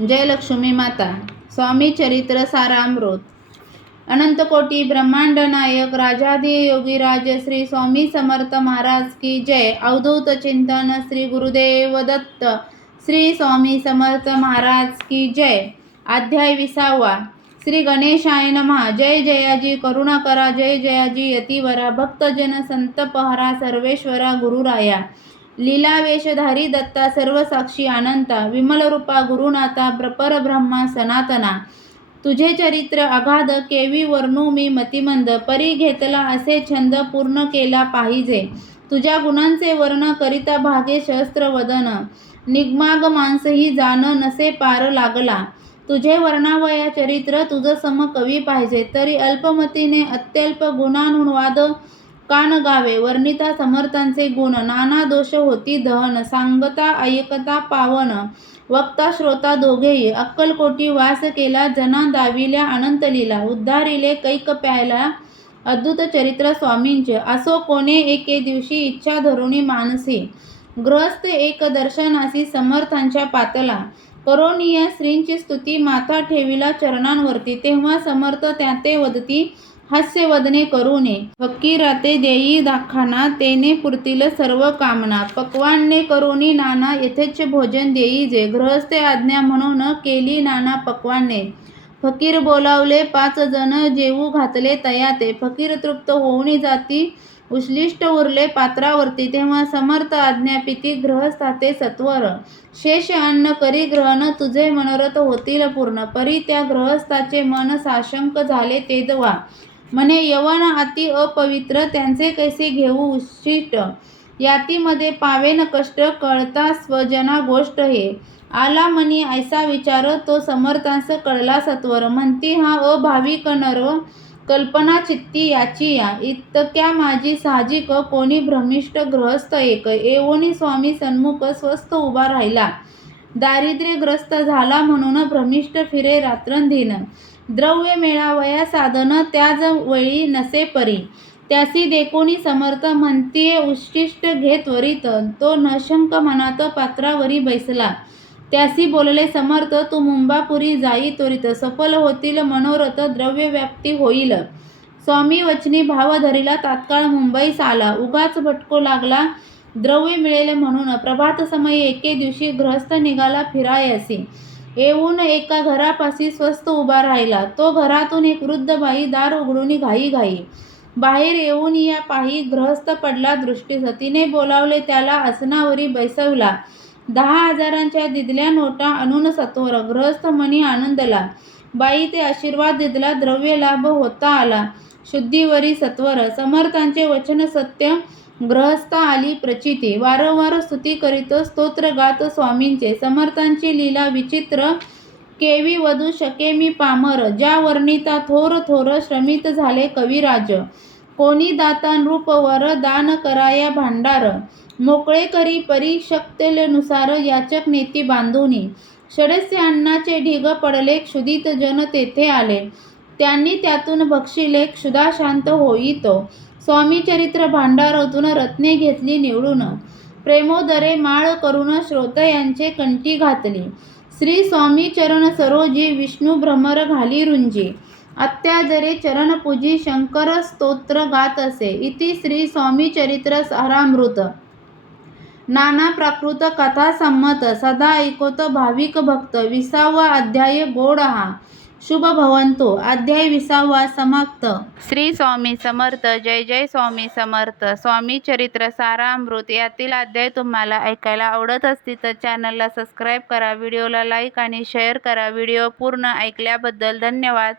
जय लक्ष्मी माता. स्वामी चरित्र सारामृत. अनंत कोटी ब्रह्मांड नायक राजाधी योगीराज श्री स्वामी समर्थ महाराज की जय. अवधूत चिंतन श्री गुरुदेव दत्त श्री स्वामी समर्थ महाराज की जय. अध्याय 20. श्री गणेशाय नमः. जय जयाजी करुणाकरा, जय जयाजी यतिवरा, भक्तजन संतपहरा, सर्वेश्वरा गुरुराया, लीलावेशधारी दत्ता, सर्वसाक्षी अनंता, विमलरूपा गुरुनाथा, परब्रह्मा सनातना, तुझे चरित्र अगाध केवी वर्णू मी मतिमंद, परी घेतला असे छंद पूर्ण केला पाहिजे, तुझ्या गुणांचे वर्ण करिता भागे सहस्त्रवदन, निगमाग मानसही जाण नसे पार लागला, तुझे वर्णावया चरित्र तुझ सम कवी पाहिजे, तरी अल्पमतीने अत्यल्प गुणानुवाद कान गावे, वर्णिता समर्थांचे गुण नाना दोष होती दहन, सांगता ऐकता पावन, वक्ता श्रोता दोघेही, अक्कलकोटी वास केला जना दाविल्या अनंत लीला, उद्धारिले कैक प्यायला अद्भुत चरित्र स्वामींचे, असो कोणे एके दिवशी इच्छा धरुणी मानसी, गृहस्थ एक दर्शनासी समर्थांच्या पातला, करोनीय श्रींची स्तुती माथा ठेविला चरणांवरती, तेव्हा समर्थ त्याते वदती हास्यवदने करुणे, फकीराते देई दाखाना, तेने पुरतील सर्व कामना, पक्वान्ने करुणी नाना यथेच्छ भोजन देई जे, गृहस्थे आज्ञा म्हणून केली नाना पक्वान्ने, फकीर बोलावले 5 जण जेवू घातले तयाते, फकीर तृप्त होऊन जाती उश्लिष्ट उरले पात्रावरती, तेव्हा समर्थ आज्ञापिती गृहस्थाते सत्वर, शेष अन्न करी ग्रहण तुझे मनोरथ होतील पूर्ण, परी त्या गृहस्थाचे मन साशंक झाले तेदवा, म्हणे यवन अति अपवित्र, त्यांचे कैसे घेऊ उच्छिष्ट, यातीमध्ये पावेन कष्ट, कळता स्वजना गोष्ट हे, आला मनी ऐसा विचार, तो समर्थांस कळला सत्वर, म्हणती हा अभाविक नर्व, कल्पना चित्ती याची या, इतक्या माझी साहजिक, कोणी भ्रमिष्ट गृहस्थ एक, येऊनी स्वामी सन्मुख स्वस्थ उभा राहिला, दारिद्र्यग्रस्त झाला म्हणून भ्रमिष्ट फिरे रात्रंदिन, द्रव्य मेळावया साधन त्याज वेळी नसे परी, त्यासी देखोनी समर्थ म्हणतीये उच्छिष्ट घे त्वरित, तो नशंक मनात पात्रावरी बैसला, त्यासी बोलले समर्थ तू मुंबापुरी जाई त्वरित, सफल होतील मनोरथ द्रव्य व्याप्ती होईल, स्वामी वचनी भाव धरिला तात्काळ मुंबईस आला, उगाच भटको लागला द्रव्य मिळेल म्हणून, प्रभात समयी एके दिवशी गृहस्थ निघाला फिरायसी, येऊन एका घरापाशी स्वस्थ उभा राहिला, तो घरातून एक वृद्ध बाई दार उघडून घाई घाई बाहेर येऊन या पाही गृहस्थ पडला दृष्टीस, तिने बोलावले त्याला आसनावरी बैसवला, 10,000च्या दिदल्या नोटा आणून सत्वर, गृहस्थ मनी आनंदला, बाई ते आशीर्वाद दिदला, द्रव्य लाभ होता आला शुद्धीवरी सत्वर, समर्थांचे वचन सत्य गृहस्थ आली प्रचिती, वारंवार स्तुती करीत स्तोत्र गात स्वामींचे, समर्थांची लीला विचित्र केवी वधू शके मी पामर, ज्या वर्णिता थोर थोर श्रमित झाले कविराज, कोणी दाता नृप वर दान कराया भांडार, मोकळे करी परी शक्तेनुसार याचक नेती बांधुनी, षडस्य अन्नाचे ढिग पडले क्षुधित जन तेथे आले, त्यांनी त्यातून भक्षिले क्षुधा शांत होईतो, स्वामी चरित्र भांडारातून रत्ने घेतली निवडून, प्रेमोदरे माळ करून श्रोतयांचे कंठी घातली, श्री स्वामी चरण सरोजी विष्णू भ्रमर घाली रुंजी, अत्यादरे चरण पूजी शंकर स्तोत्र गात असे, इति श्री स्वामी चरित्र सारामृत. नाना प्राकृत कथा संमत, सदा ऐकोत भाविक भक्त, 20वा अध्याय गोड हा. शुभ भवंतो. अध्याय 20 समाप्त. श्री स्वामी समर्थ. जय जय स्वामी समर्थ. स्वामी चरित्र सारामृत यातील अध्याय तुम्हाला ऐकायला आवडत असतील तर चॅनलला सबस्क्राईब करा, व्हिडिओला लाईक आणि शेअर करा. व्हिडिओ पूर्ण ऐकल्याबद्दल धन्यवाद.